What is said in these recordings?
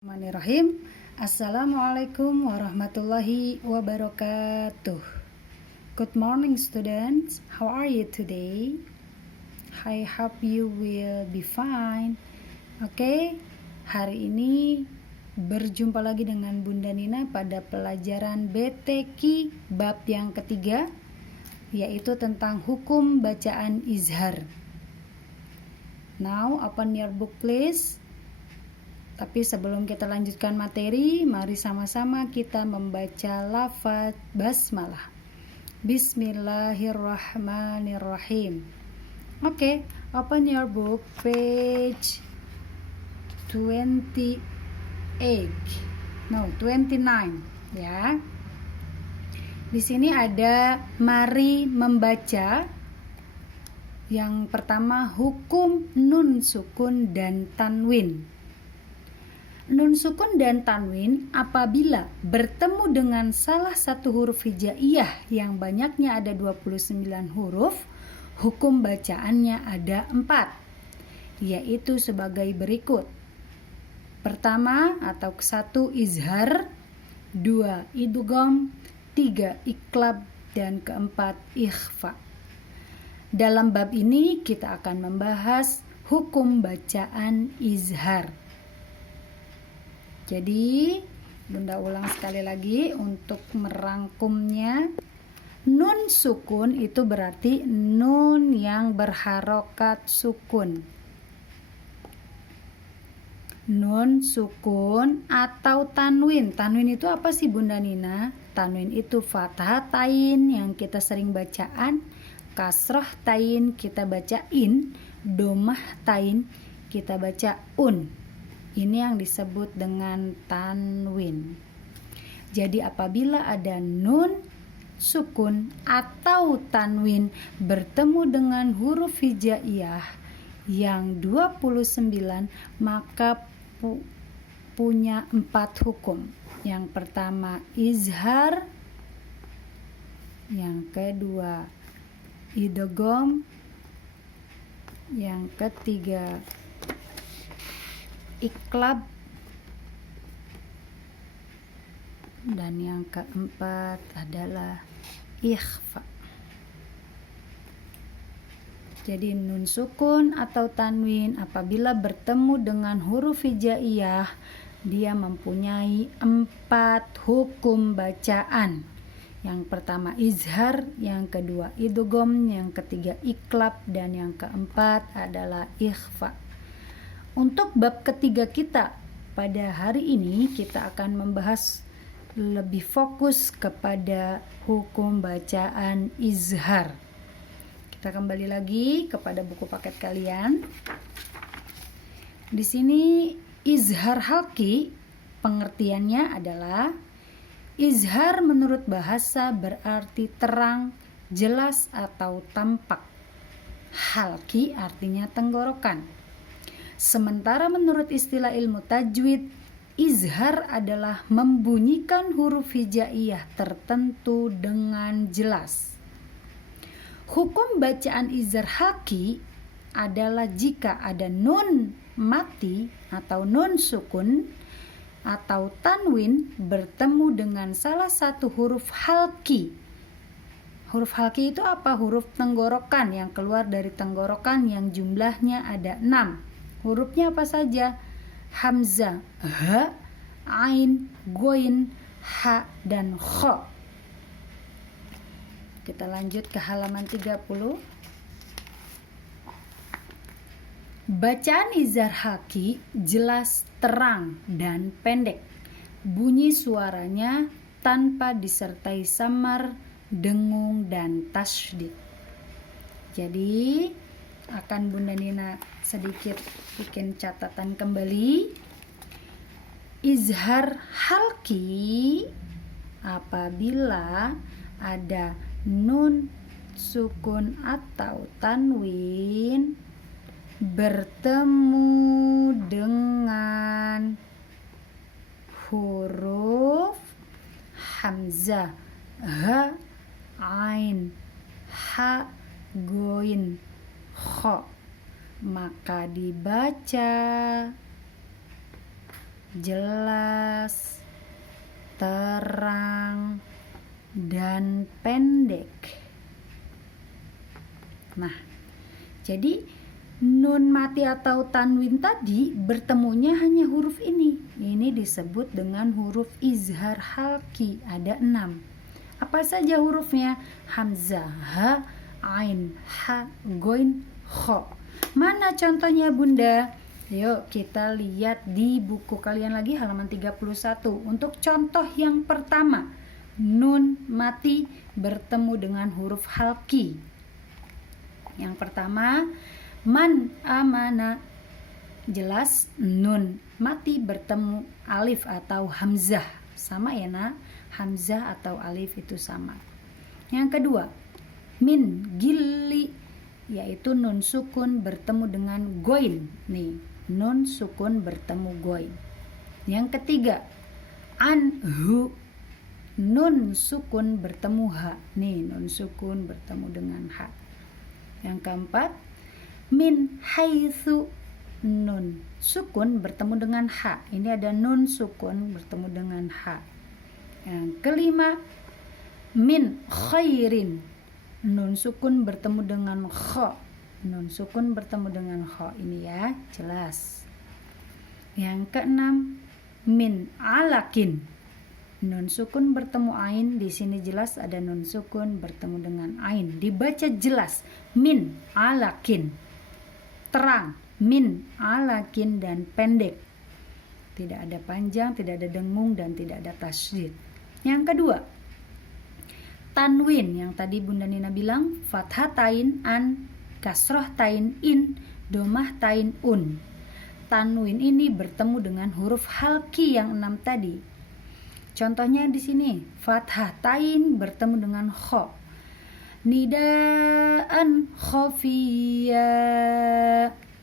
Bismillahirrahmanirrahim. Assalamualaikum warahmatullahi wabarakatuh. Good morning students. How are you today? I hope you will be fine. Oke, hari ini berjumpa lagi dengan Bunda Nina pada pelajaran BTQ bab yang ketiga, yaitu tentang hukum bacaan izhar. Now open your book please. Tapi sebelum kita lanjutkan materi, mari sama-sama kita membaca lafaz basmalah. Bismillahirrahmanirrahim. Oke, open your book page 28. No, 29 ya. Di sini ada mari membaca. Yang pertama hukum nun sukun dan tanwin. Nun sukun dan tanwin apabila bertemu dengan salah satu huruf hijaiyah yang banyaknya ada 29 huruf, hukum bacaannya ada 4, yaitu sebagai berikut. Pertama atau ke-1 izhar, 2 idgham, 3 iqlab, dan ke-4 ikhfa. Dalam bab ini kita akan membahas hukum bacaan izhar. Jadi, Bunda ulang sekali lagi untuk merangkumnya. Nun sukun itu berarti nun yang berharokat sukun. Nun sukun atau tanwin. Tanwin itu apa sih Bunda Nina? Tanwin itu fathah tain yang kita sering bacaan, kasroh tain kita baca in, domah tain kita baca un. Ini yang disebut dengan tanwin. Jadi apabila ada nun sukun atau tanwin bertemu dengan huruf hijaiyah yang 29, maka punya 4 hukum. Yang pertama izhar, yang kedua idgham, yang ketiga iqlab, dan yang keempat adalah ikhfa. Jadi nun sukun atau tanwin apabila bertemu dengan huruf hijaiyah, dia mempunyai 4 hukum bacaan. Yang pertama izhar, yang kedua idgham, yang ketiga iqlab, dan yang keempat adalah ikhfa. Untuk bab ketiga kita pada hari ini, kita akan membahas lebih fokus kepada hukum bacaan izhar. Kita kembali lagi kepada buku paket kalian. Di sini izhar halqi pengertiannya adalah izhar menurut bahasa berarti terang, jelas atau tampak. Halqi artinya tenggorokan. Sementara menurut istilah ilmu tajwid, izhar adalah membunyikan huruf hijaiyah tertentu dengan jelas. Hukum bacaan izhar halqi adalah jika ada nun mati atau nun sukun atau tanwin bertemu dengan salah satu huruf halqi. Huruf halqi itu apa? Huruf tenggorokan yang keluar dari tenggorokan yang jumlahnya ada 6. Hurufnya apa saja? Hamzah, ha, ain, goin, ha, dan kho. Kita lanjut ke halaman 30. Bacaan izhar halqi jelas, terang, dan pendek. Bunyi suaranya tanpa disertai samar, dengung, dan tasydid. Jadi akan Bunda Nina sedikit bikin catatan kembali. Izhar halqi apabila ada nun sukun atau tanwin bertemu dengan huruf hamzah, ha, ain, ha, goin, kho, maka dibaca jelas, terang, dan pendek. Nah, jadi nun mati atau tanwin tadi bertemunya hanya huruf ini. Ini disebut dengan huruf izhar halki. Ada 6. Apa saja hurufnya? Hamzah, ha, ain, ha, goin, kho. Mana contohnya Bunda? Yuk kita lihat di buku kalian lagi halaman 31. Untuk contoh yang pertama, nun mati bertemu dengan huruf halki. Yang pertama, man amana, jelas nun mati bertemu alif atau hamzah. Sama ya nak, hamzah atau alif itu sama. Yang kedua, min gili, yaitu nun sukun bertemu dengan goin. Nih, nun sukun bertemu goin. Yang ketiga, anhu, nun sukun bertemu ha. Nih, nun sukun bertemu dengan ha. Yang keempat, min haitsu, nun sukun bertemu dengan ha. Ini ada nun sukun bertemu dengan ha. Yang kelima, min khairin, nun sukun bertemu dengan kha. Nun sukun bertemu dengan kha. Ini ya, jelas. Yang keenam, min alakin, nun sukun bertemu ain. Di sini jelas ada nun sukun bertemu dengan ain. Dibaca jelas, min alakin, terang, min alakin, dan pendek. Tidak ada panjang, tidak ada dengung, dan tidak ada tasydid. Yang kedua, tanwin yang tadi Bunda Nina bilang, fathah tain an, kasroh tain in, domah tain un. Tanwin ini bertemu dengan huruf halki yang 6 tadi. Contohnya di sini, fathah tain bertemu dengan kho. Nidaan khofiyya.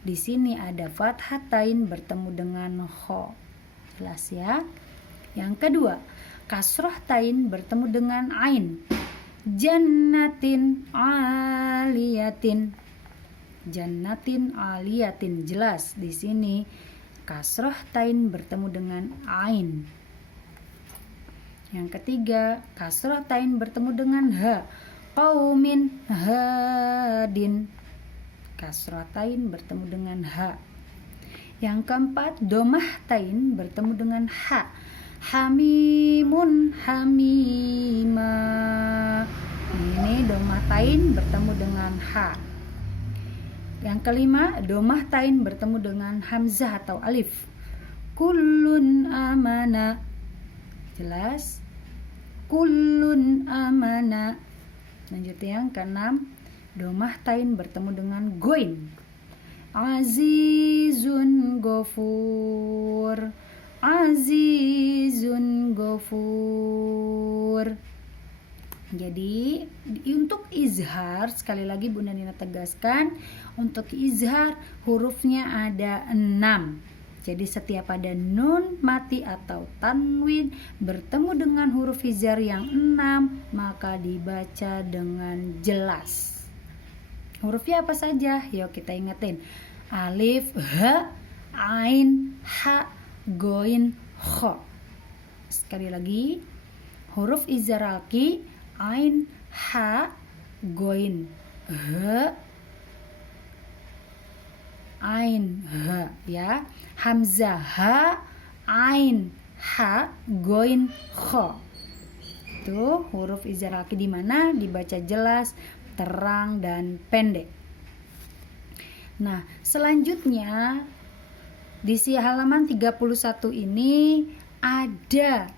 Di sini ada fathah tain bertemu dengan kho. Jelas ya? Yang kedua, kasroh tain bertemu dengan ain. Jannatin aliyatin. Jannatin aliyatin, jelas di sini kasroh tain bertemu dengan ain. Yang ketiga, kasroh tain bertemu dengan ha. Qaumin hadin. Kasroh tain bertemu dengan ha. Yang keempat, domah tain bertemu dengan ha. Hamimun hamima. Ini domah tain bertemu dengan ha. Yang kelima, domah tain bertemu dengan hamzah atau alif. Kullun amana. Jelas? Kullun amana. Lanjut yang keenam, domah tain bertemu dengan goin. Azizun gofur. Azizun gofur. Jadi untuk izhar, sekali lagi Bunda Nina tegaskan, untuk izhar hurufnya ada 6. Jadi setiap ada nun mati atau tanwin bertemu dengan huruf izhar yang 6, maka dibaca dengan jelas. Hurufnya apa saja? Yuk kita ingetin. Alif, ha, ain, ha, goin, kho. Sekali lagi, huruf izhar halki, ain, ha, goin, ha, ain, ha, ya. Hamzah, ha, ain, ha, goin, kho. Itu huruf izhar halki di mana dibaca jelas, terang, dan pendek. Nah, selanjutnya di halaman 31 ini ada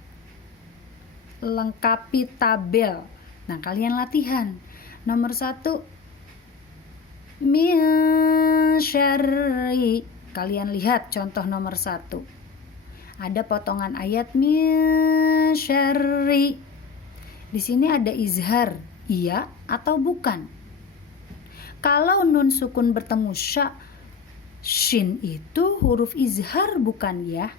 lengkapi tabel. Nah, kalian latihan. Nomor 1, min syarri. Kalian lihat contoh nomor 1. Ada potongan ayat min syarri. Di sini ada izhar, iya atau bukan? Kalau nun sukun bertemu sya, shin itu huruf izhar bukan ya?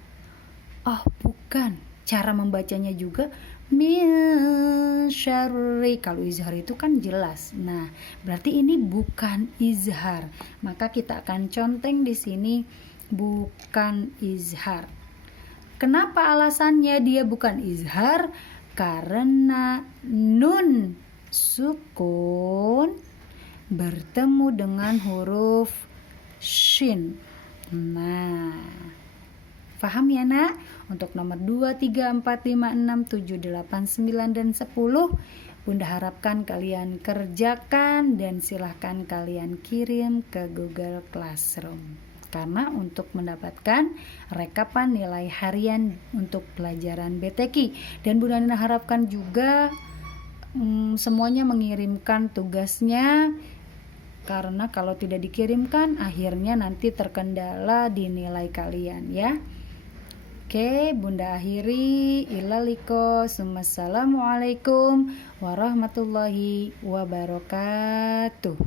Oh, bukan. Cara membacanya juga min syarri. Kalau izhar itu kan jelas. Nah, berarti ini bukan izhar. Maka kita akan conteng di sini bukan izhar. Kenapa alasannya dia bukan izhar? Karena nun sukun bertemu dengan huruf shin. Nah, paham ya nak? Untuk nomor 2, 3, 4, 5, 6, 7, 8, 9, dan 10 Bunda harapkan kalian kerjakan dan silahkan kalian kirim ke Google Classroom. Karena untuk mendapatkan rekapan nilai harian untuk pelajaran BTQ. Dan Bunda Nina harapkan juga semuanya mengirimkan tugasnya. Karena kalau tidak dikirimkan akhirnya nanti terkendala di nilai kalian ya. Oke, Bunda akhiri. Ilaliko. Assalamualaikum warahmatullahi wabarakatuh.